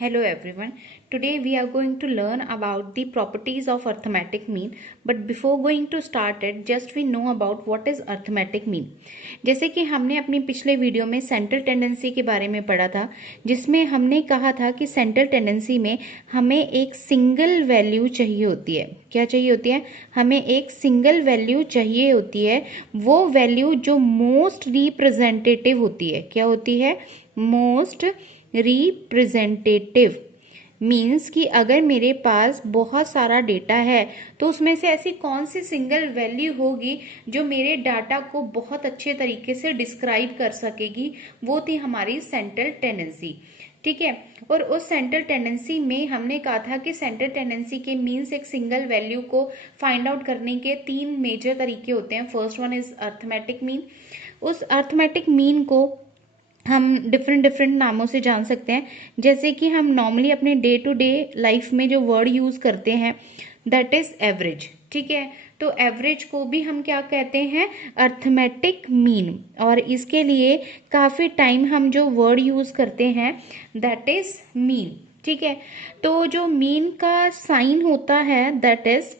Hello everyone. Today we are going to learn about the properties of arithmetic mean. But before going to start it, just we know about what is arithmetic mean. जैसे कि हमने अपनी पिछले video में central tendency के बारे में पढ़ा था, जिसमें हमने कहा था कि सेंट्रल टेंडेंसी में हमें एक सिंगल वैल्यू चाहिए होती है. क्या चाहिए होती है? हमें एक सिंगल वैल्यू चाहिए होती है. वो वैल्यू जो मोस्ट रिप्रेजेंटेटिव होती है. क्या होती है? मोस्ट रिप्रेजेंटेटिव मीन्स कि अगर मेरे पास बहुत सारा डेटा है तो उसमें से ऐसी कौन सी सिंगल वैल्यू होगी जो मेरे डाटा को बहुत अच्छे तरीके से डिस्क्राइब कर सकेगी. वो थी हमारी सेंट्रल टेंडेंसी. ठीक है. और उस सेंट्रल टेंडेंसी में हमने कहा था कि सेंट्रल टेंडेंसी के मीन्स एक सिंगल वैल्यू को फाइंड आउट करने के 3 मेजर तरीके होते हैं. First one is arithmetic mean. उस अर्थमेटिक मीन को हम डिफरेंट नामों से जान सकते हैं. जैसे कि हम नॉर्मली अपने डे टू डे लाइफ में जो वर्ड यूज करते हैं दैट इज एवरेज. ठीक है. तो एवरेज को भी हम क्या कहते हैं? Arithmetic mean. और इसके लिए काफी टाइम हम जो वर्ड यूज करते हैं दैट इज मीन. ठीक है. तो जो मीन का साइन होता है दैट इज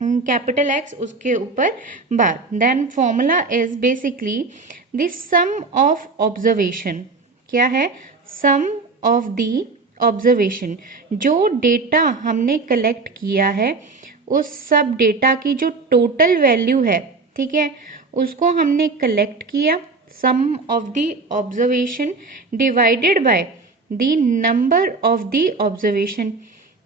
कैपिटल एक्स, उसके ऊपर bar. Then formula is basically the sum of observation. क्या है? Sum of the observation. जो डेटा हमने कलेक्ट किया है उस सब डेटा की जो टोटल वैल्यू है, ठीक है, उसको हमने कलेक्ट किया. Sum of the observation divided by the number of the observation.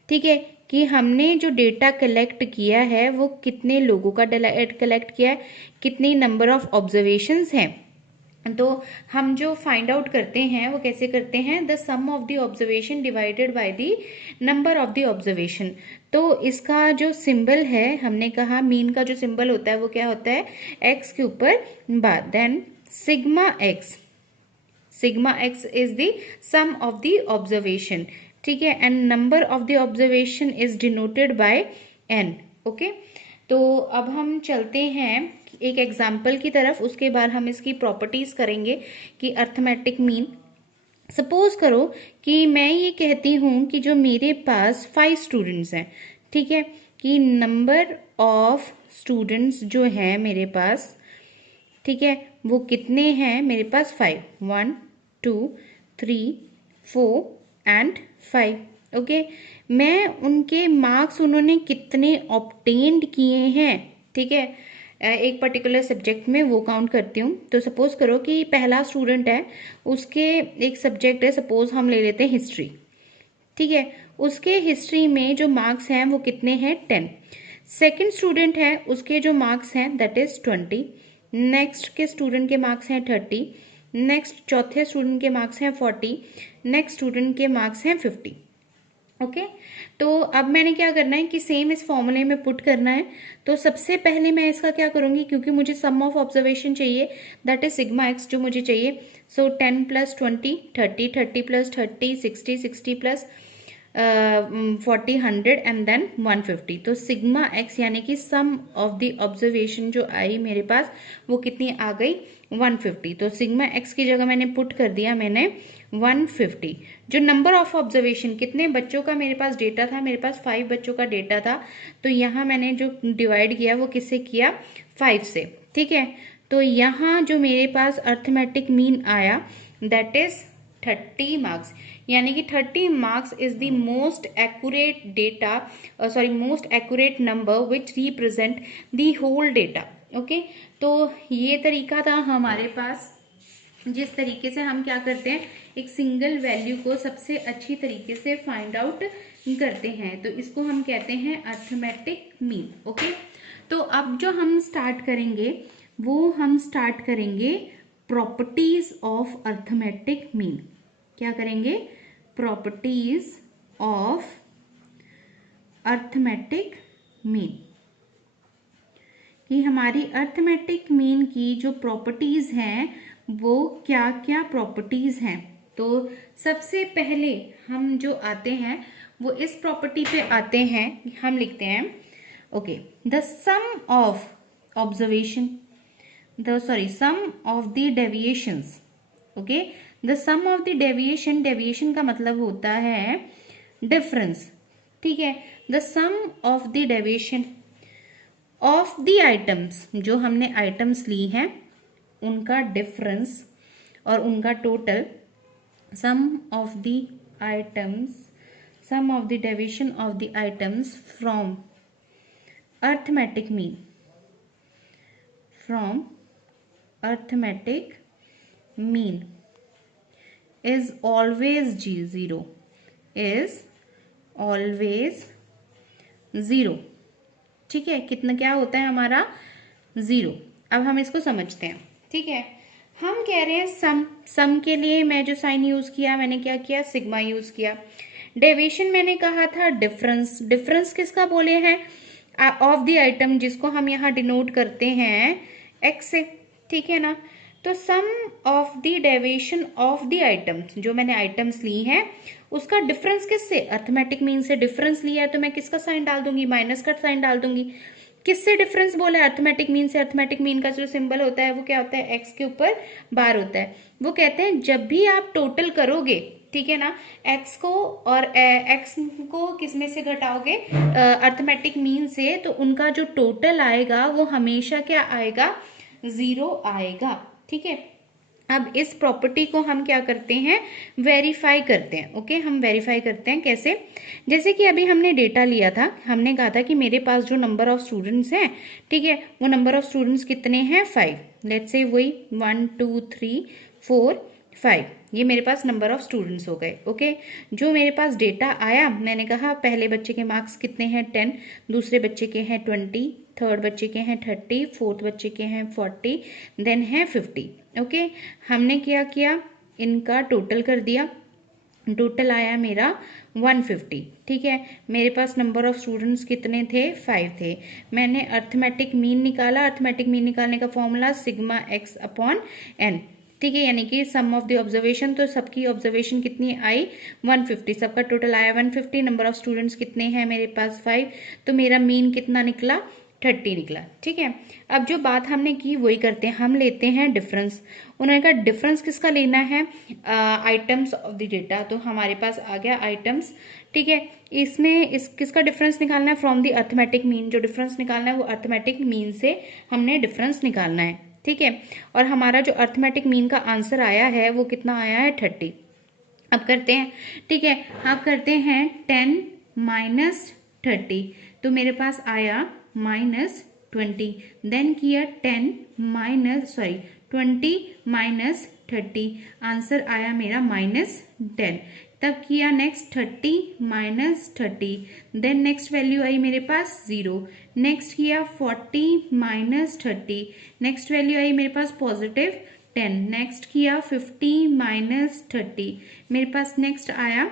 ठीक है. कि हमने जो डेटा कलेक्ट किया है वो कितने लोगों का कलेक्ट किया है, कितनी नंबर ऑफ ऑब्जर्वेशंस हैं. तो हम जो फाइंड आउट करते हैं वो कैसे करते हैं? The sum of the observation divided by the number of the observation. तो इसका जो सिंबल है, हमने कहा मीन का जो सिंबल होता है वो क्या होता है? एक्स के ऊपर bar. Then sigma X. Sigma X is the sum of the observation. ठीक है. And number of the observation is denoted by N. Okay. तो अब हम चलते हैं एक एग्जाम्पल की तरफ. उसके बाद हम इसकी प्रॉपर्टीज करेंगे कि अर्थमेटिक मीन. सपोज करो कि मैं ये कहती हूं कि जो मेरे पास 5 स्टूडेंट्स हैं. ठीक है. कि नंबर ऑफ स्टूडेंट्स जो है मेरे पास, ठीक है, वो कितने हैं मेरे पास? 5. 1 2 3 4 एंड 5. ओके. मैं उनके मार्क्स उन्होंने कितने ऑब्टेन्ड किए हैं, ठीक है, एक पर्टिकुलर सब्जेक्ट में वो काउंट करती हूँ. तो सपोज करो कि पहला स्टूडेंट है, उसके एक सब्जेक्ट है, सपोज हम ले लेते हैं हिस्ट्री. ठीक है. उसके हिस्ट्री में जो मार्क्स हैं वो कितने हैं? 10. सेकेंड स्टूडेंट है, उसके जो मार्क्स हैं दैट इज 20. नेक्स्ट के स्टूडेंट के मार्क्स हैं 30. नेक्स्ट चौथे स्टूडेंट के मार्क्स हैं 40. नेक्स्ट स्टूडेंट के मार्क्स हैं 50. ओके. तो अब मैंने क्या करना है कि सेम इस फॉर्मूले में पुट करना है. तो सबसे पहले मैं इसका क्या करूंगी, क्योंकि मुझे सम ऑफ ऑब्जर्वेशन चाहिए दैट इज सिग्मा एक्स जो मुझे चाहिए. So 10 plus 20 30, 30 plus 30 60, 60 plus 40 100 and then 150. तो सिग्मा एक्स यानी कि सम ऑफ द ऑब्जर्वेशन जो आई मेरे पास वो कितनी आ गई? 150. तो सिग्मा एक्स की जगह मैंने पुट कर दिया मैंने 150. जो नंबर ऑफ ऑब्जर्वेशन, कितने बच्चों का मेरे पास डेटा था? मेरे पास 5 बच्चों का डेटा था. तो यहाँ मैंने जो डिवाइड किया वो किससे किया? 5 से. ठीक है. तो यहाँ जो मेरे पास अर्थमेटिक मीन आया दैट इज 30 मार्क्स. यानी कि 30 marks is the most accurate data, sorry most accurate number which represent the whole data. Okay. तो ये तरीका था हमारे पास जिस तरीके से हम क्या करते हैं, एक सिंगल वैल्यू को सबसे अच्छी तरीके से फाइंड आउट करते हैं. तो इसको हम कहते हैं अर्थमेटिक मीन. ओके. तो अब जो हम स्टार्ट करेंगे वो हम स्टार्ट करेंगे प्रॉपर्टीज ऑफ अर्थमेटिक मीन. क्या करेंगे? Properties of arithmetic mean. कि हमारी अर्थमेटिक मीन की जो प्रॉपर्टीज हैं वो क्या क्या प्रॉपर्टीज हैं. तो सबसे पहले हम जो आते हैं वो इस प्रॉपर्टी पे आते हैं. हम लिखते हैं okay, the sum of observation, sum of the deviations. Okay. The sum of the deviation, deviation का मतलब होता है डिफरेंस, ठीक है। The sum of the deviation of the items, जो हमने आइटम्स ली हैं उनका डिफरेंस और उनका total, sum of the items, sum of the deviation of the items from arithmetic mean, from arithmetic mean is always zero, is always zero, ठीक है। कितना क्या होता है हमारा, जीरो। अब हम इसको समझते हैं, ठीक है। हम कह रहे हैं सम, सम के लिए मैं जो साइन यूज किया, मैंने क्या किया, सिग्मा यूज किया। डेविएशन मैंने कहा था डिफरेंस, डिफरेंस किसका बोले हैं, ऑफ द आइटम, जिसको हम यहाँ डिनोट करते हैं एक्स से, ठीक है ना। तो sum of the deviation of the items, जो मैंने आइटम्स ली हैं उसका डिफरेंस किससे, अर्थमेटिक मीन से डिफरेंस लिया है तो मैं किसका साइन डाल दूंगी, माइनस का साइन डाल दूंगी। किससे डिफरेंस बोला है, अर्थमेटिक मीन से। अर्थमेटिक मीन का जो सिंबल होता है वो क्या होता है, एक्स के ऊपर बार होता है। वो कहते हैं जब भी आप टोटल करोगे, ठीक है ना, एक्स को और एक्स को किस में से घटाओगे, अर्थमेटिक मीन से, तो उनका जो टोटल आएगा वो हमेशा क्या आएगा, जीरो आएगा, ठीक है। अब इस प्रॉपर्टी को हम क्या करते हैं, वेरीफाई करते हैं। ओके, हम वेरीफाई करते हैं कैसे, जैसे कि अभी हमने डेटा लिया था, हमने कहा था कि मेरे पास जो नंबर ऑफ स्टूडेंट्स हैं, ठीक है, वो नंबर ऑफ स्टूडेंट्स कितने हैं, 5। लेट्स से वही 1 2 3 4 5, ये मेरे पास नंबर ऑफ स्टूडेंट्स हो गए। ओके, जो मेरे पास डेटा आया, मैंने कहा पहले बच्चे के मार्क्स कितने हैं 10, दूसरे बच्चे के हैं 20, थर्ड बच्चे के हैं 30, फोर्थ बच्चे के हैं 40, देन है 50। ओके, हमने क्या किया, इनका टोटल कर दिया, टोटल आया मेरा 150, ठीक है। मेरे पास नंबर ऑफ स्टूडेंट्स कितने थे, 5 थे। मैंने अर्थमेटिक मीन निकाला, अर्थमेटिक मीन निकालने का formula sigma X upon N, ठीक है, यानी कि सम ऑफ द ऑब्जर्वेशन, तो सबकी ऑब्जर्वेशन कितनी आई 150, सबका टोटल आया 150, नंबर ऑफ स्टूडेंट्स कितने हैं मेरे पास 5, तो मेरा मीन कितना निकला 30 निकला, ठीक है। अब जो बात हमने की वही करते हैं, हम लेते हैं डिफरेंस। उन्होंने कहा डिफरेंस किसका लेना है, आइटम्स ऑफ द डेटा, तो हमारे पास आ गया आइटम्स, ठीक है। इसमें इस किसका डिफरेंस निकालना है, फ्रॉम द अर्थमेटिक मीन, जो डिफरेंस निकालना है वो अर्थमेटिक मीन से हमने डिफरेंस निकालना है, ठीक है। और हमारा जो अर्थमेटिक मीन का आंसर आया है वो कितना आया है 30। अब करते हैं, ठीक है, अब करते हैं 10 माइनस 30, तो मेरे पास आया -20, देन किया 20 माइनस 30, आंसर आया मेरा -10। तब किया next 30 minus 30, then next value आई मेरे पास 0। नेक्स्ट किया 40 माइनस 30, नेक्स्ट वैल्यू आई मेरे पास +10। नेक्स्ट किया 50 माइनस 30, मेरे पास नेक्स्ट आया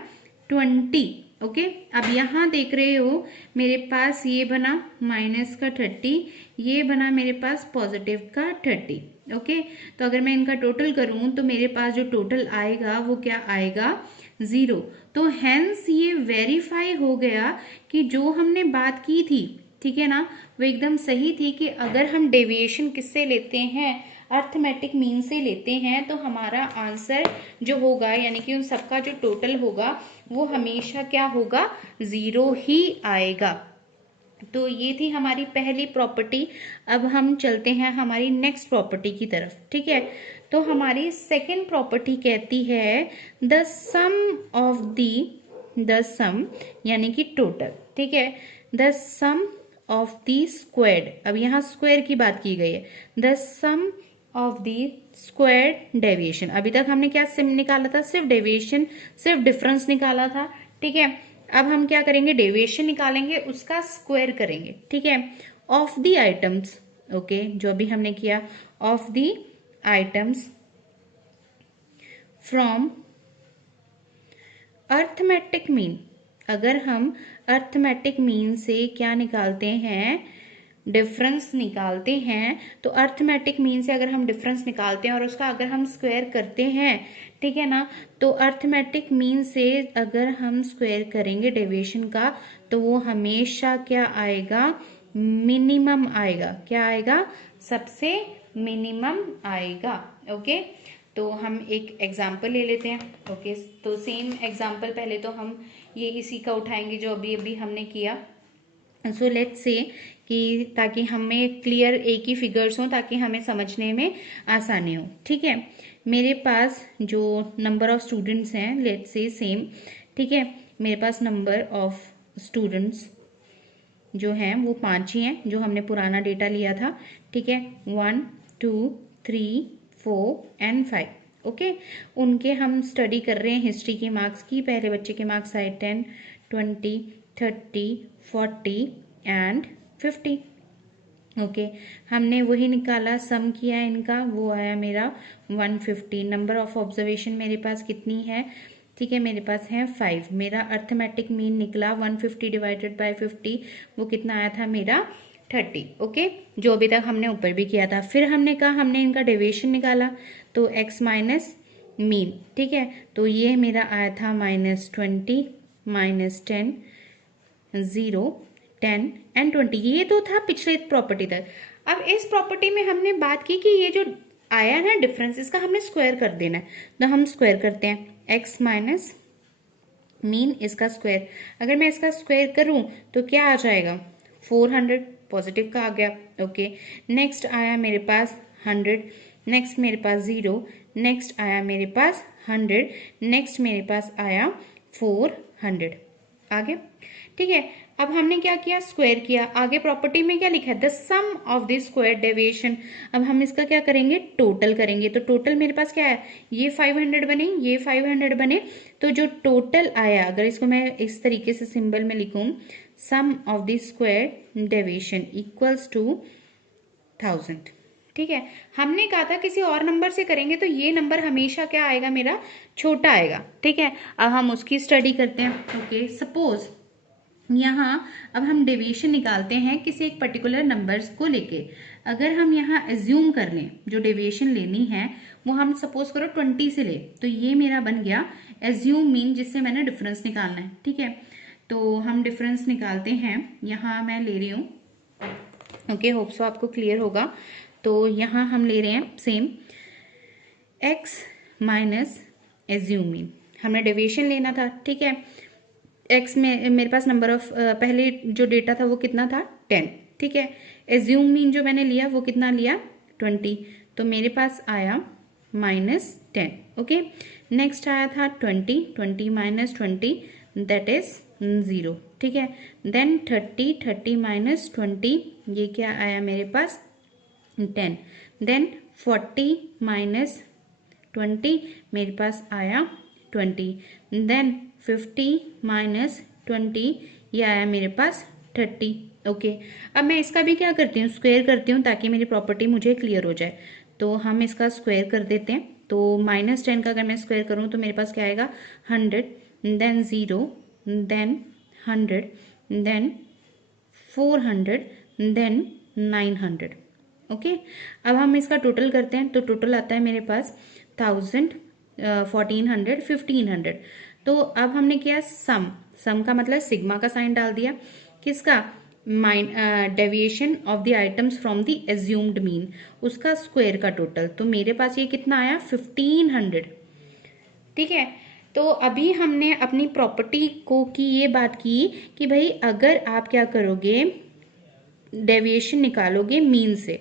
20। ओके, अब यहाँ देख रहे हो मेरे पास ये बना माइनस का 30, ये बना मेरे पास पॉजिटिव का 30। ओके, तो अगर मैं इनका टोटल करूं तो मेरे पास जो टोटल आएगा वो क्या आएगा, 0। तो हेंस ये वेरीफाई हो गया कि जो हमने बात की थी, ठीक है ना, वो एकदम सही थी कि अगर हम डेविएशन किससे लेते हैं, अर्थमेटिक मीन से लेते हैं, तो हमारा आंसर जो होगा, यानी कि उन सबका जो टोटल होगा वो हमेशा क्या होगा, 0 ही आएगा। तो ये थी हमारी पहली प्रॉपर्टी। अब हम चलते हैं हमारी नेक्स्ट प्रॉपर्टी की तरफ, ठीक है। तो हमारी सेकेंड प्रॉपर्टी कहती है the sum of the sum, यानी कि टोटल, ठीक है, the sum of the squared. अब यहाँ स्क्वायर की बात की गई है, the sum of the squared deviation. अभी तक हमने क्या सिम निकाला था, सिर्फ डेविएशन, सिर्फ डिफरेंस निकाला था, ठीक है। अब हम क्या करेंगे, डेविएशन निकालेंगे, उसका स्क्वायर करेंगे, ठीक है, ऑफ द आइटम्स। ओके, जो अभी हमने किया, of the items from arithmetic mean. अगर हम अर्थमेटिक मीन से क्या निकालते हैं, डिफरेंस निकालते हैं, तो अर्थमेटिक मीन से अगर हम डिफरेंस निकालते हैं और उसका अगर हम स्क्वायर करते हैं, ठीक है ना, तो अर्थमेटिक मीन से अगर हम स्क्वायर करेंगे डेविएशन का, तो वो हमेशा क्या आएगा, मिनिमम आएगा। क्या आएगा, सबसे मिनिमम आएगा। ओके, तो हम एक एग्जाम्पल ले लेते हैं। ओके, तो सेम एग्जाम्पल पहले तो हम ये इसी का उठाएंगे जो अभी अभी हमने किया। सो लेट्स से कि ताकि हमें क्लियर एक ही फिगर्स हों ताकि हमें समझने में आसानी हो। ठीक है, मेरे पास जो नंबर ऑफ स्टूडेंट्स हैं लेट्स से सेम। ठीक है, मेरे पास नंबर ऑफ स्टूडेंट्स जो हैं वो 5 ही हैं जो हमने पुराना डेटा लिया था। ठीक है, 1 2 3 4 एंड 5। ओके, उनके हम स्टडी कर रहे हैं हिस्ट्री के मार्क्स की। पहले बच्चे के मार्क्स आए 10 20 30 40 एंड 50। ओके, हमने वही निकाला, सम किया इनका, वो आया मेरा 150। नंबर ऑफ ऑब्जर्वेशन मेरे पास कितनी है? ठीक है, मेरे पास है 5। मेरा अर्थमेटिक मीन निकला 150 डिवाइडेड बाय 50, वो कितना आया था मेरा 30। ओके, जो अभी तक हमने ऊपर भी किया था। फिर हमने कहा हमने इनका डेविएशन निकाला, तो x माइनस मीन। ठीक है, तो ये मेरा आया था -20 -10 0 10 एंड 20। ये तो था पिछले प्रॉपर्टी तक। अब इस प्रॉपर्टी में हमने बात की कि ये जो आया ना डिफरेंस, इसका हमने स्क्वायर कर देना है। तो हम स्क्वायर करते हैं, x माइनस मीन इसका स्क्वायर। अगर मैं इसका स्क्वायर करूं तो क्या आ जाएगा? 400, पॉजिटिव का आ गया। ओके, नेक्स्ट आया मेरे पास 100, नेक्स्ट मेरे पास 0, नेक्स्ट आया मेरे पास 100, नेक्स्ट मेरे पास आया 400। आ गया। ठीक है, अब हमने क्या किया? स्क्वायर किया। आगे प्रॉपर्टी में क्या लिखा है? The sum of the square deviation. अब हम इसका क्या करेंगे? टोटल करेंगे। तो टोटल मेरे पास क्या है? ये 500 बने, ये 500 बने, तो जो टोटल आया, अगर इसको मैं इस तरीके से सिंबल में लिखूं, sum of the square deviation equals to 1000। ठीक है, हमने कहा था किसी और नंबर से करेंगे तो ये नंबर हमेशा क्या आएगा? मेरा छोटा आएगा। ठीक है, अब हम उसकी स्टडी करते हैं। ओके, सपोज यहाँ अब हम डेविएशन निकालते हैं किसी एक पर्टिकुलर नंबर्स को लेके। अगर हम यहाँ एज्यूम कर लें, जो डेविएशन लेनी है वो हम सपोज करो 20 से ले, तो ये मेरा बन गया एज्यूम मीन, जिससे मैंने डिफरेंस निकालना है। ठीक है, तो हम डिफरेंस निकालते हैं। यहाँ मैं ले रही हूँ, ओके, होप सो आपको क्लियर होगा। तो यहाँ हम ले रहे हैं same x minus assume mean, हमने डेविएशन लेना था। ठीक है, x में मेरे पास नंबर ऑफ पहले जो डेटा था वो कितना था? 10। ठीक है, एज्यूम मीन जो मैंने लिया वो कितना लिया? 20। तो मेरे पास आया -10। ओके, नेक्स्ट आया था 20, 20 माइनस 20 दैट इज 0। ठीक है, देन 30, 30 माइनस 20, ये क्या आया मेरे पास? 10। देन 40 माइनस 20, मेरे पास आया 20। देन 50 माइनस 20, ये आया मेरे पास 30। ओके, अब मैं इसका भी क्या करती हूँ? स्क्वायर करती हूँ ताकि मेरी प्रॉपर्टी मुझे क्लियर हो जाए। तो हम इसका स्क्वायर कर देते हैं। तो -10 का अगर मैं स्क्वायर करूँ तो मेरे पास क्या आएगा? 100, then 0, then 100, then 400, then 900। Okay, अब हम इसका टोटल करते हैं। तो टोटल आता है मेरे पास 1000, 1400, 1500। तो अब हमने किया सम का मतलब सिग्मा का साइन डाल दिया। किसका? Deviation of the items from the assumed mean, उसका स्क्वायर का टोटल। तो मेरे पास ये कितना आया? 1500। ठीक है, तो अभी हमने अपनी प्रॉपर्टी को की ये बात की कि भाई अगर आप क्या करोगे? डेविएशन निकालोगे मीन से।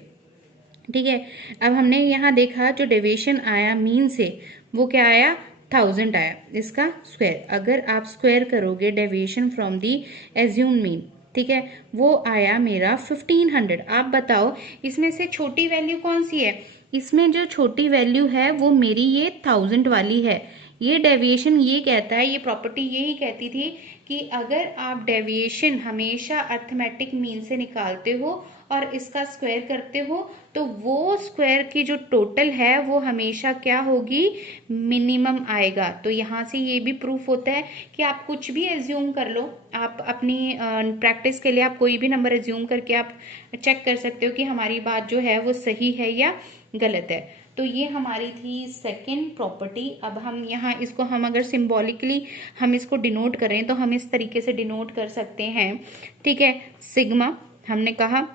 ठीक है, अब हमने यहाँ देखा जो डेविएशन आया मीन से वो क्या आया? 1000 आया, इसका स्क्वायर। अगर आप स्क्वायर करोगे deviation from the assume mean, ठीक है, वो आया मेरा 1500। आप बताओ इसमें से छोटी वैल्यू कौन सी है? इसमें जो छोटी वैल्यू है वो मेरी ये 1000 वाली है। ये डेविएशन ये कहता है, ये प्रॉपर्टी यही कहती थी कि अगर आप डेविएशन हमेशा अर्थमेटिक मीन से निकालते हो और इसका स्क्वायर करते हो तो वो स्क्वायर की जो टोटल है वो हमेशा क्या होगी? मिनिमम आएगा। तो यहाँ से ये भी प्रूफ होता है कि आप कुछ भी एज्यूम कर लो, आप अपनी प्रैक्टिस के लिए आप कोई भी नंबर एज्यूम करके आप चेक कर सकते हो कि हमारी बात जो है वो सही है या गलत है। तो ये हमारी थी सेकेंड प्रॉपर्टी। अब हम यहाँ इसको हम अगर सिंबॉलिकली हम इसको डिनोट करें तो हम इस तरीके से डिनोट कर सकते हैं। ठीक है, सिग्मा हमने कहा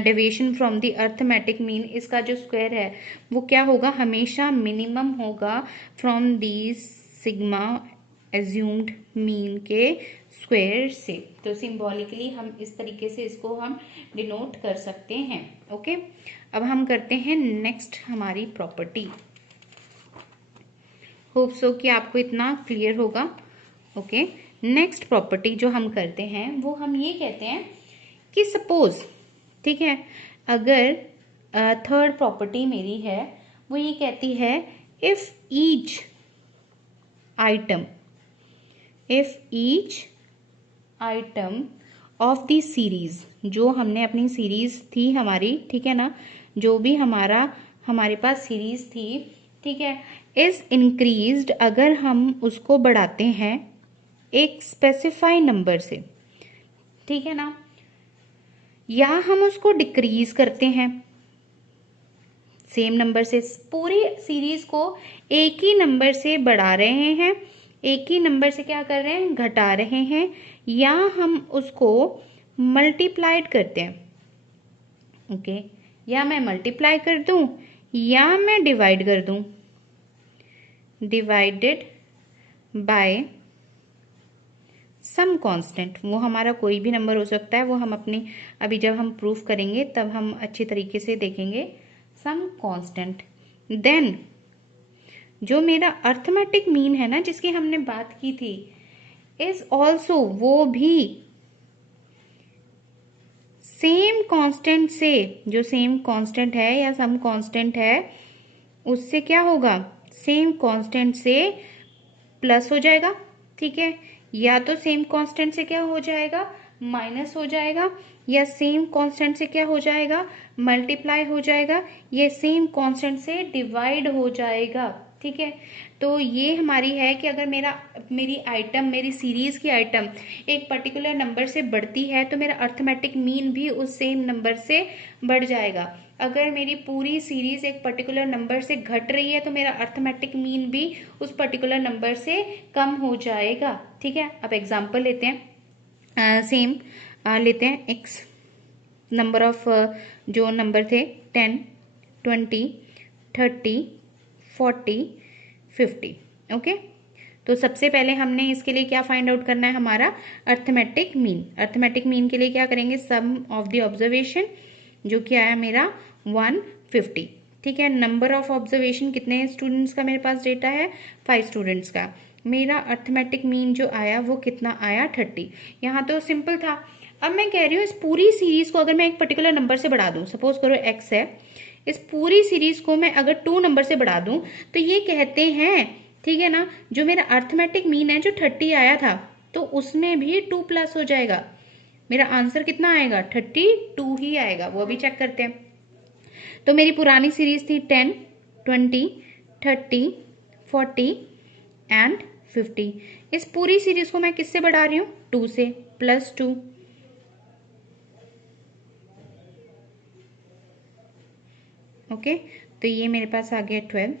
deviation from the arithmetic mean, इसका जो स्क्वायर है वो क्या होगा, हमेशा मिनिमम होगा from the sigma assumed mean के स्क्वायर से। तो सिंबॉलिकली हम इस तरीके से इसको हम डिनोट कर सकते हैं। ओके, अब हम करते हैं नेक्स्ट हमारी प्रॉपर्टी। होप सो कि आपको इतना क्लियर होगा। ओके, नेक्स्ट प्रॉपर्टी जो हम करते हैं वो हम ये कहते हैं कि सपोज, ठीक है, अगर थर्ड प्रॉपर्टी मेरी है वो ये कहती है if each item of the series, जो हमने अपनी सीरीज थी हमारी, ठीक है ना, जो भी हमारे पास सीरीज थी, ठीक है, इज इंक्रीज्ड, अगर हम उसको बढ़ाते हैं एक स्पेसिफाई नंबर से, ठीक है ना, या हम उसको डिक्रीज करते हैं सेम नंबर से, पूरी सीरीज को एक ही नंबर से बढ़ा रहे हैं, एक ही नंबर से क्या कर रहे हैं, घटा रहे हैं, या हम उसको मल्टीप्लाइड करते हैं। ओके, या मैं मल्टीप्लाई कर दूं या मैं डिवाइड कर दूं, डिवाइडेड बाय सम कांस्टेंट, वो हमारा कोई भी नंबर हो सकता है, वो हम अपनी अभी जब हम प्रूफ करेंगे तब हम अच्छी तरीके से देखेंगे, सम कांस्टेंट। देन जो मेरा अर्थमेटिक मीन है ना, जिसकी हमने बात की थी, इज ऑल्सो, वो भी सेम कांस्टेंट से, जो सेम कांस्टेंट है या सम कांस्टेंट है उससे क्या होगा, सेम कांस्टेंट से प्लस हो जाएगा, ठीक है, या तो सेम कांस्टेंट से क्या हो जाएगा, माइनस हो जाएगा, या सेम कांस्टेंट से क्या हो जाएगा, मल्टीप्लाई हो जाएगा, या सेम कांस्टेंट से डिवाइड हो जाएगा, ठीक है। तो ये हमारी है कि अगर मेरी सीरीज की आइटम एक पर्टिकुलर नंबर से बढ़ती है तो मेरा अर्थमेटिक मीन भी उस सेम नंबर से बढ़ जाएगा। अगर मेरी पूरी सीरीज एक पर्टिकुलर नंबर से घट रही है तो मेरा अर्थमेटिक मीन भी उस पर्टिकुलर नंबर से कम हो जाएगा, ठीक है। अब एग्जांपल लेते हैं, सेम लेते हैं एक्स नंबर ऑफ जो नंबर थे 10, 20, 30, 40, 50। ओके, तो सबसे पहले हमने इसके लिए क्या फाइंड आउट करना है, हमारा अर्थमेटिक मीन। अर्थमेटिक मीन के लिए क्या करेंगे, सम ऑफ द ऑब्जर्वेशन, जो कि आया मेरा 150, ठीक है। नंबर ऑफ ऑब्जर्वेशन कितने स्टूडेंट्स का मेरे पास डेटा है, 5 स्टूडेंट्स का। मेरा अर्थमेटिक मीन जो आया वो कितना आया, 30। यहाँ तो सिंपल था। अब मैं कह रही हूँ इस पूरी सीरीज को अगर मैं एक पर्टिकुलर नंबर से बढ़ा दूं, सपोज करो x है, इस पूरी सीरीज को मैं अगर 2 नंबर से बढ़ा दूं तो ये कहते हैं, ठीक है ना, जो मेरा अर्थमेटिक मीन है जो 30 आया था तो उसमें भी 2 प्लस हो जाएगा। मेरा आंसर कितना आएगा, 32 ही आएगा। वो अभी चेक करते हैं। तो मेरी पुरानी सीरीज थी 10, 20, 30, 40 एंड 50। इस पूरी सीरीज को मैं किससे बढ़ा रही हूँ, 2 से, +2। ओके, तो ये मेरे पास आ गया 12,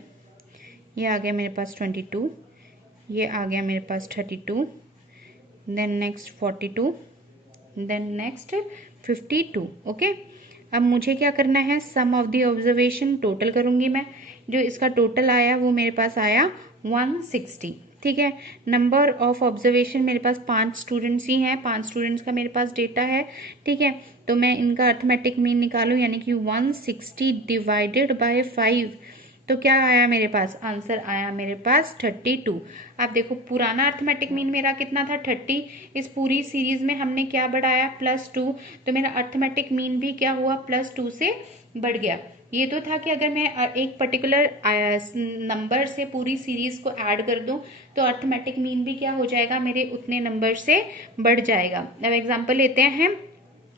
ये आ गया मेरे पास 22, ये आ गया मेरे पास 32, then next 42, then next 52। Okay, अब मुझे क्या करना है, sum of the observation total करूंगी मैं। जो इसका टोटल आया वो मेरे पास आया 160, ठीक है। नंबर ऑफ ऑब्जर्वेशन मेरे पास 5 स्टूडेंट्स ही हैं, 5 स्टूडेंट्स का मेरे पास डेटा है, ठीक है। तो मैं इनका अर्थमेटिक मीन निकालूं, यानी कि 160 डिवाइडेड बाय 5, तो क्या आया मेरे पास, आंसर आया मेरे पास 32। आप देखो पुराना अर्थमेटिक मीन मेरा कितना था, 30। इस पूरी सीरीज में हमने क्या बढ़ाया, +2, तो मेरा अर्थमेटिक मीन भी क्या हुआ, +2 से बढ़ गया। ये तो था कि अगर मैं एक पर्टिकुलर नंबर से पूरी सीरीज को ऐड कर दूं तो अर्थमेटिक मीन भी क्या हो जाएगा, मेरे उतने नंबर से बढ़ जाएगा। अब एग्जांपल लेते हैं,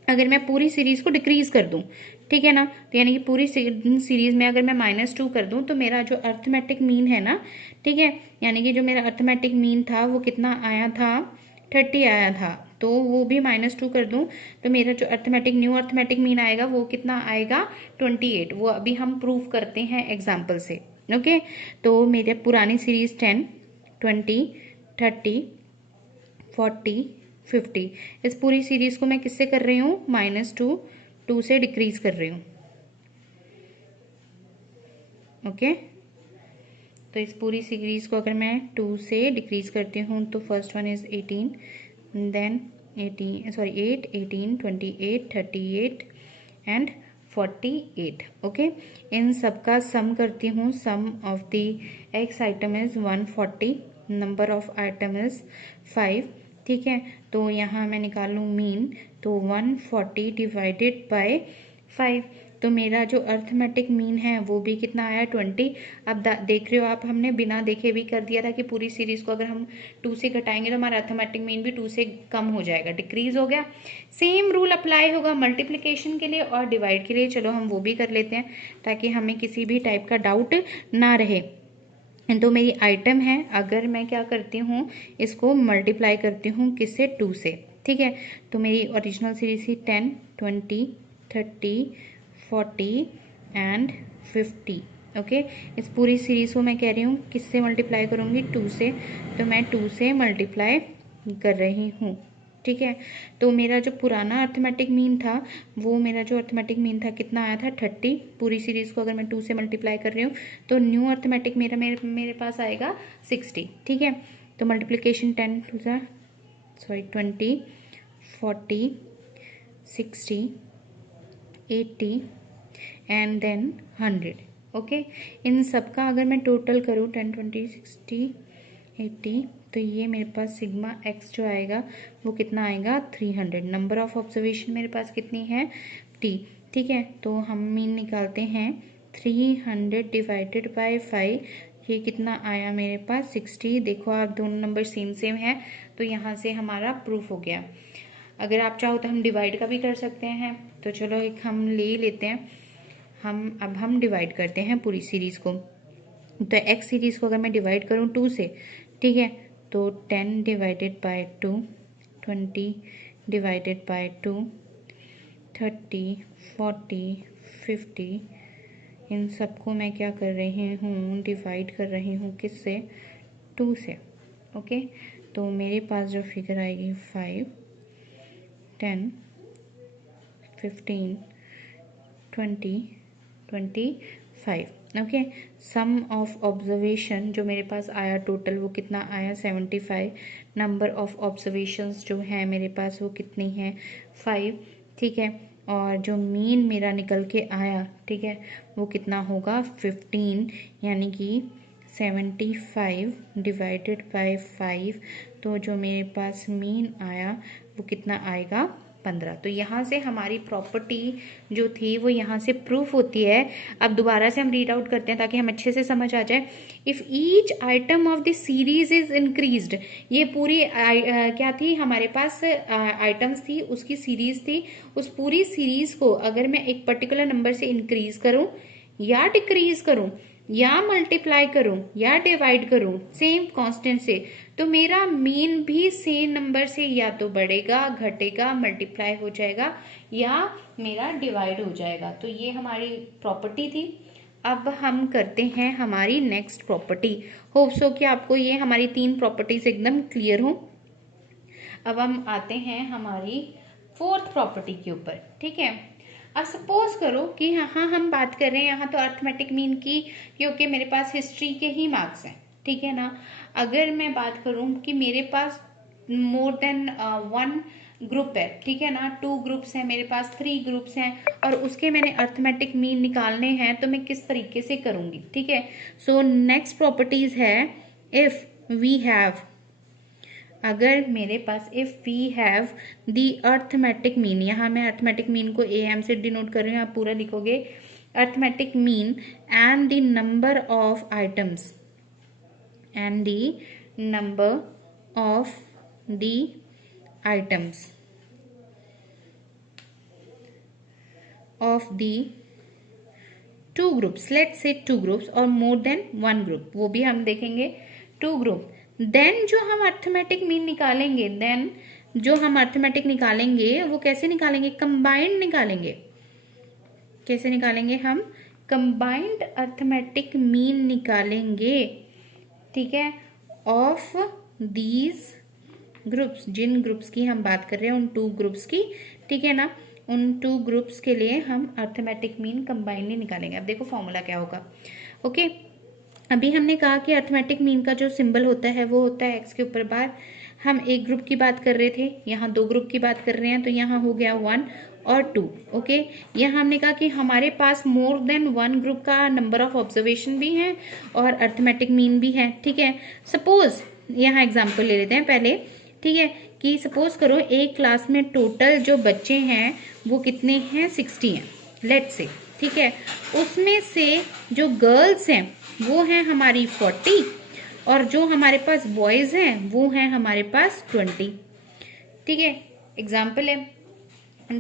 अगर मैं पूरी सीरीज को डिक्रीज कर दूं, ठीक है ना, तो यानी कि पूरी सीरीज में अगर मैं -2 कर दूं तो मेरा जो अर्थमेटिक मीन है ना, ठीक है, यानी कि जो मेरा अर्थमेटिक मीन था वो कितना आया था, 30 आया था, तो वो भी -2 कर दूं तो मेरा जो न्यू अर्थमेटिक मीन आएगा वो कितना आएगा, 28। वो अभी हम प्रूव करते हैं एग्जाम्पल से। ओके, तो मेरे पुरानी सीरीज 10, 20, 30, 40, 50, इस पूरी सीरीज को मैं किससे कर रही हूँ, -2 2 से डिक्रीज कर रही हूँ। ओके, तो इस पूरी सीरीज को अगर मैं 2 से डिक्रीज करती हूँ तो first one is 18, then 8, 18, 28, 38 and 48। Okay, इन सब का सम करती हूँ। Sum of the X item is 140, number of item is 5। ठीक है, तो यहाँ मैं निकालूँ मीन, तो 140 डिवाइडेड बाय 5, तो मेरा जो अर्थमेटिक मीन है वो भी कितना आया, 20। अब देख रहे हो आप, हमने बिना देखे भी कर दिया था कि पूरी सीरीज को अगर हम 2 से घटाएंगे तो हमारा अर्थमेटिक मीन भी 2 से कम हो जाएगा, डिक्रीज हो गया। सेम रूल अप्लाई होगा मल्टीप्लिकेशन के लिए और डिवाइड के लिए। चलो हम वो भी कर लेते हैं ताकि हमें किसी भी टाइप का डाउट ना रहे। तो मेरी आइटम है, अगर मैं क्या करती हूँ, इसको मल्टीप्लाई करती हूँ किससे, 2 से। ठीक है, तो मेरी ओरिजिनल सीरीज थी 10, 20, 30, 40 एंड 50। ओके, इस पूरी सीरीज को मैं कह रही हूँ किससे मल्टीप्लाई करूँगी, 2 से, तो मैं 2 से मल्टीप्लाई कर रही हूँ। ठीक है, तो मेरा जो पुराना अर्थमेटिक मीन था, वो मेरा जो अर्थमेटिक मीन था कितना आया था, 30। पूरी सीरीज को अगर मैं 2 से मल्टीप्लाई कर रही हूँ तो न्यू अर्थमेटिक मेरा मेरे पास आएगा 60। ठीक है, तो मल्टीप्लिकेशन 10 टू ज़ा 20, 40, 60, 80 एंड देन 100। ओके, इन सब का अगर मैं टोटल करूँ 10, 20, 60, 80, तो ये मेरे पास सिग्मा एक्स जो आएगा वो कितना आएगा, 300। नंबर ऑफ ऑब्जर्वेशन मेरे पास कितनी है, टी। ठीक है, तो हम मीन निकालते हैं, 300 डिवाइडेड बाय 5, ये कितना आया मेरे पास, 60। देखो आप दोनों नंबर सेम सेम है, तो यहाँ से हमारा प्रूफ हो गया। अगर आप चाहो तो हम डिवाइड का भी कर सकते हैं, तो चलो एक हम ले लेते हैं। अब हम डिवाइड करते हैं पूरी सीरीज को। तो एक्स सीरीज को अगर मैं डिवाइड करूँ 2 से, ठीक है, तो 10 डिवाइडेड बाय 2, 20 डिवाइडेड बाय 2, 30, 40, 50, इन सबको मैं क्या कर रही हूँ, डिवाइड कर रही हूँ किससे, 2 से। ओके, तो मेरे पास जो फिगर आएगी 5, 10, 15, 20, 25। ओके, सम ऑफ ऑब्जर्वेशन जो मेरे पास आया टोटल वो कितना आया, 75। नंबर ऑफ ऑब्जर्वेशंस जो है मेरे पास वो कितनी है, 5। ठीक है, और जो मीन मेरा निकल के आया, ठीक है, वो कितना होगा, 15, यानी कि 75 डिवाइडेड बाय 5, तो जो मेरे पास मीन आया वो कितना आएगा, 15। तो यहाँ से हमारी प्रॉपर्टी जो थी वो यहाँ से प्रूफ होती है। अब दोबारा से हम रीड आउट करते हैं ताकि हम अच्छे से समझ आ जाए। If each item of the series is increased, ये पूरी क्या थी हमारे पास, आइटम्स थी, उसकी सीरीज थी। उस पूरी सीरीज को अगर मैं एक पर्टिकुलर नंबर से इंक्रीज करूं या डिक्रीज करूं या मल्टीप्लाई करूं या डिवाइड करूं सेम कांस्टेंट से, तो मेरा मीन भी सेम नंबर से या तो बढ़ेगा, घटेगा, मल्टीप्लाई हो जाएगा या मेरा डिवाइड हो जाएगा। तो ये हमारी प्रॉपर्टी थी। अब हम करते हैं हमारी नेक्स्ट प्रॉपर्टी। होप सो कि आपको ये हमारी 3 प्रॉपर्टीज एकदम क्लियर हो। अब हम आते हैं हमारी 4th प्रॉपर्टी के ऊपर। ठीक है, अब सपोज करो कि यहाँ हम बात कर रहे हैं, यहाँ तो अर्थमेटिक मीन की, क्योंकि मेरे पास हिस्ट्री के ही मार्क्स हैं। ठीक है ना, अगर मैं बात करूँ कि मेरे पास मोर देन 1 ग्रुप है, ठीक है ना, 2 ग्रुप्स हैं मेरे पास, 3 ग्रुप्स हैं, और उसके मैंने अर्थमेटिक मीन निकालने हैं, तो मैं किस तरीके से करूंगी। ठीक है, सो नेक्स्ट प्रॉपर्टीज है, इफ वी हैव, अगर मेरे पास if we have the arithmetic mean, यहाँ मैं अर्थमेटिक मीन को ए एम से डिनोट कर रही हूँ, आप पूरा लिखोगे, arithmetic mean and the number of items, and the number of the items of the 2 groups, let's say 2 groups और मोर देन 1 ग्रुप, वो भी हम देखेंगे, 2 ग्रुप, देन जो हम अर्थमेटिक मीन निकालेंगे, देन जो हम अर्थमेटिक निकालेंगे वो कैसे निकालेंगे, कंबाइंड निकालेंगे। कैसे निकालेंगे हम, कंबाइंड अर्थमेटिक मीन निकालेंगे। ठीक है, ऑफ दीज ग्रुप्स, जिन ग्रुप्स की हम बात कर रहे हैं उन 2 ग्रुप्स की। ठीक है ना, उन 2 ग्रुप्स के लिए हम अर्थमेटिक मीन कंबाइनली निकालेंगे। अब देखो फॉर्मूला क्या होगा। ओके, अभी हमने कहा कि अर्थमेटिक मीन का जो सिंबल होता है वो होता है एक्स के ऊपर बार। हम एक ग्रुप की बात कर रहे थे, यहाँ 2 ग्रुप की बात कर रहे हैं, तो यहाँ हो गया 1 और 2। ओके, यहाँ हमने कहा कि हमारे पास मोर देन 1 ग्रुप का नंबर ऑफ ऑब्जर्वेशन भी है और अर्थमेटिक मीन भी है। ठीक है, सपोज यहाँ एग्जाम्पल ले लेते हैं पहले। ठीक है, कि सपोज करो एक क्लास में टोटल जो बच्चे हैं वो कितने हैं, 60 हैं लेट्स से। ठीक है, उसमें से जो गर्ल्स हैं वो हैं हमारी 40 और जो हमारे पास बॉयज हैं वो हैं हमारे पास 20। ठीक है, एग्जाम्पल है,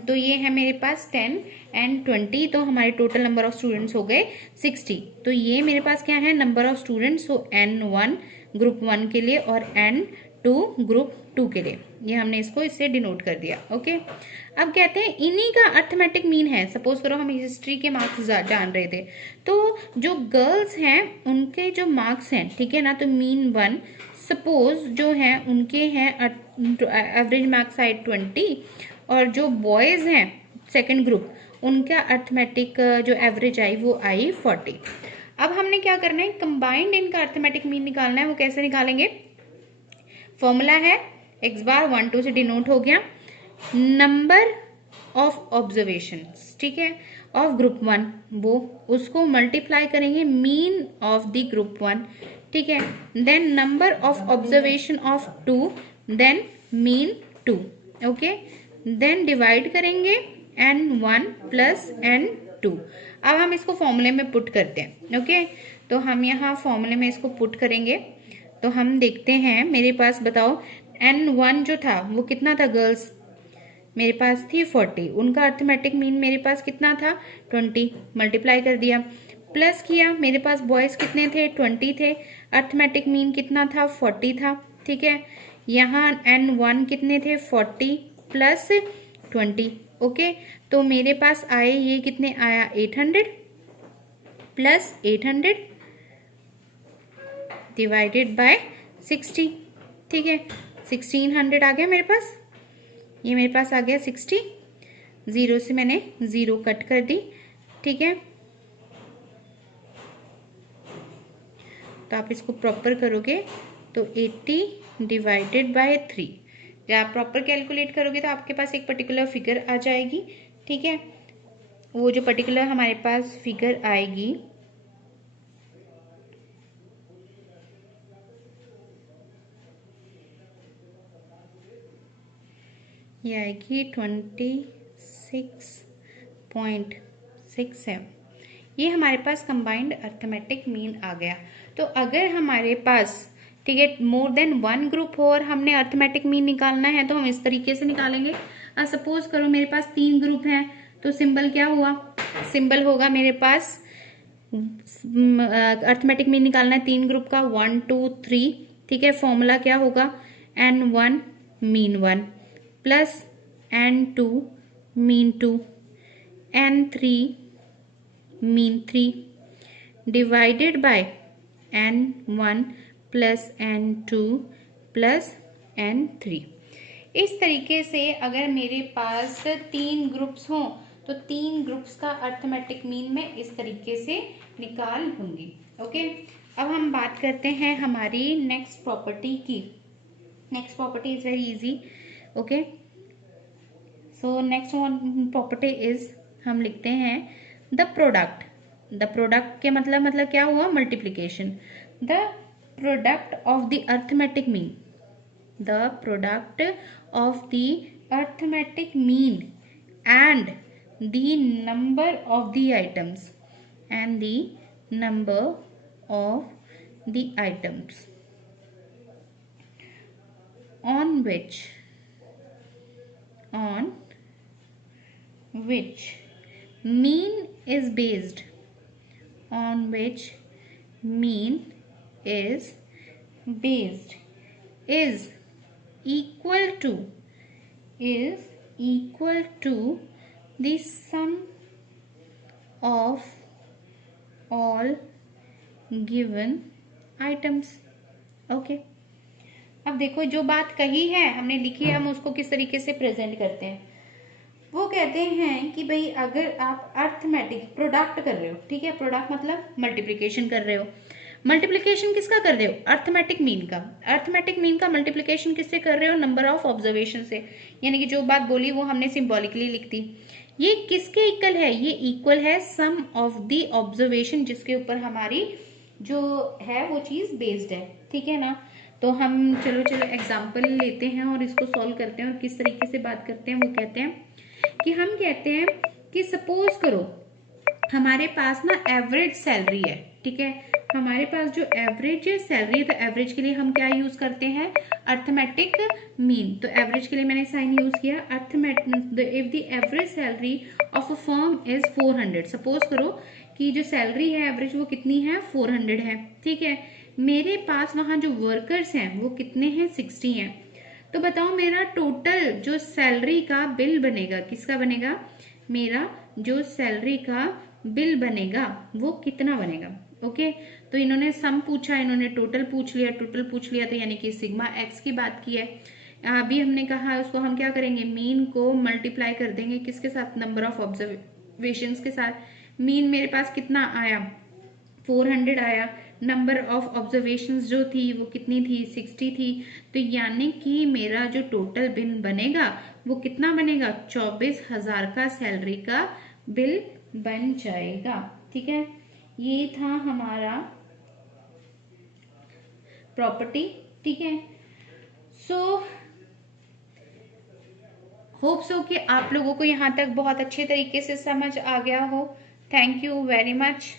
तो ये है मेरे पास 10 एंड 20, तो हमारे टोटल नंबर ऑफ स्टूडेंट्स हो गए 60। तो ये मेरे पास क्या है, नंबर ऑफ स्टूडेंट्स, तो N1 ग्रुप 1 के लिए और N2 ग्रुप 2 के लिए। ये हमने इसको इससे डिनोट कर दिया। ओके, अब कहते हैं इन्हीं का अर्थमेटिक मीन है। सपोज करो हम हिस्ट्री के मार्क्स जान रहे थे, तो जो गर्ल्स हैं उनके जो मार्क्स हैं, ठीक है ना, तो मीन 1 सपोज जो है उनके हैं एवरेज मार्क्स आए 20 और जो बॉयज हैं सेकंड ग्रुप उनका अर्थमेटिक जो एवरेज आई वो आई 40। अब हमने क्या करना है, कंबाइंड इनका अर्थमेटिक मीन निकालना है। वो कैसे निकालेंगे, फॉर्मूला है x बार 1 2 से डिनोट हो गया नंबर ऑफ ऑब्जर्वेशन, ठीक है, ऑफ ग्रुप 1, वो उसको मल्टीप्लाई करेंगे मीन ऑफ द ग्रुप 1। ठीक है, then number of observation of 2, then mean 2। Okay, then divide करेंगे N1 प्लस N2। अब हम इसको फॉर्मूले में पुट करते हैं। ओके, तो हम यहाँ फॉर्मूले में इसको पुट करेंगे तो हम देखते हैं मेरे पास, बताओ N1 जो था वो कितना था, गर्ल्स मेरे पास थी 40, उनका अर्थमेटिक मीन मेरे पास कितना था 20, मल्टीप्लाई कर दिया, प्लस किया मेरे पास बॉयज कितने थे 20 थे, अर्थमेटिक मीन कितना था 40 था। ठीक है, यहाँ N1 कितने थे 40 प्लस 20। ओके, तो मेरे पास आए ये कितने आया 800 प्लस 800 डिवाइडेड बाय 60। ठीक है, 1600 आ गया मेरे पास, ये मेरे पास आ गया 60, जीरो से मैंने 0 कट कर दी। ठीक है, तो आप इसको प्रॉपर करोगे तो 80 डिवाइडेड बाय 3, जब आप प्रॉपर कैलकुलेट करोगे तो आपके पास एक पर्टिकुलर फिगर आ जाएगी। ठीक है, वो जो पर्टिकुलर हमारे पास फिगर आएगी ये आएगी 26.67। ये हमारे पास कंबाइंड अर्थमेटिक मीन आ गया। तो अगर हमारे पास, ठीक है, मोर देन 1 ग्रुप हो और हमने अर्थमेटिक मीन निकालना है तो हम इस तरीके से निकालेंगे। सपोज करो मेरे पास 3 ग्रुप हैं, तो सिंबल क्या हुआ, सिंबल होगा मेरे पास, अर्थमेटिक मीन निकालना है 3 ग्रुप का 1 2 3। ठीक है, फॉर्मूला क्या होगा, N1 mean 1 plus N2 mean 2, N3 mean 3 divided by N1 plus N2 plus N3। इस तरीके से अगर मेरे पास 3 ग्रुप्स हों तो 3 ग्रुप्स का अर्थमेटिक मीन मैं इस तरीके से निकाल लूंगी। ओके, अब हम बात करते हैं हमारी नेक्स्ट प्रॉपर्टी की। Next property is very easy. Okay, so next one property is, हम लिखते हैं द प्रोडक्ट। द प्रोडक्ट के मतलब क्या हुआ, multiplication. The product of the arithmetic mean, the product of the arithmetic mean and the number of the items and the number of the items on which mean is based, on which mean is based, is equal to the sum of all given items। Okay, अब देखो जो बात कही है हमने लिखी है, हम उसको किस तरीके से प्रेजेंट करते हैं वो कहते हैं कि भाई अगर आप अर्थमेटिक प्रोडक्ट कर रहे हो, ठीक है, प्रोडक्ट मतलब मल्टीप्लिकेशन कर रहे हो, मल्टीप्लिकेशन किसका कर रहे हो, अर्थमेटिक मीन का, अर्थमेटिक मीन का मल्टीप्लिकेशन किससे कर रहे हो, नंबर ऑफ ऑब्जर्वेशन से, यानी कि जो बात बोली वो हमने सिंबॉलिकली लिख दी। ये किसके इक्वल है, ये इक्वल है सम ऑफ द ऑब्जर्वेशन जिसके ऊपर हमारी जो है वो चीज बेस्ड है, ठीक है ना। तो हम चलो चलो एग्जाम्पल लेते हैं और इसको सॉल्व करते हैं और किस तरीके से बात करते हैं। वो कहते हैं कि हम कहते हैं कि सपोज करो हमारे पास ना एवरेज सैलरी है, ठीक है, हमारे पास जो एवरेज सैलरी है, तो एवरेज के लिए हम क्या यूज करते हैं, अर्थमेटिक मीन। तो एवरेज के लिए मैंने साइन यूज किया arithmetic, if the average salary of a firm is 400, suppose करो कि जो सैलरी है एवरेज वो कितनी है, 400 है, ठीक है। मेरे पास वहां जो वर्कर्स हैं वो कितने हैं, 60 हैं। तो बताओ मेरा टोटल जो सैलरी का बिल बनेगा, किसका बनेगा, मेरा जो सैलरी का बिल बनेगा वो कितना बनेगा। ओके, तो इन्होंने सम पूछा, इन्होंने टोटल पूछ लिया, टोटल पूछ लिया तो यानी कि सिग्मा एक्स की बात की है। अभी हमने कहा उसको हम क्या करेंगे, मीन को मल्टीप्लाई कर देंगे किसके साथ, नंबर ऑफ ऑब्जर्वेशंस के साथ। मीन मेरे पास कितना आया, 400 आया, नंबर ऑफ ऑब्जर्वेशंस जो थी वो कितनी थी, 60 थी। तो यानी कि मेरा जो टोटल बिल बनेगा वो कितना बनेगा, 24,000 का सैलरी का बिल बन जाएगा, ठीक है। ये था हमारा प्रॉपर्टी, ठीक है। सो होप सो कि आप लोगों को यहाँ तक बहुत अच्छे तरीके से समझ आ गया हो। Thank you very much.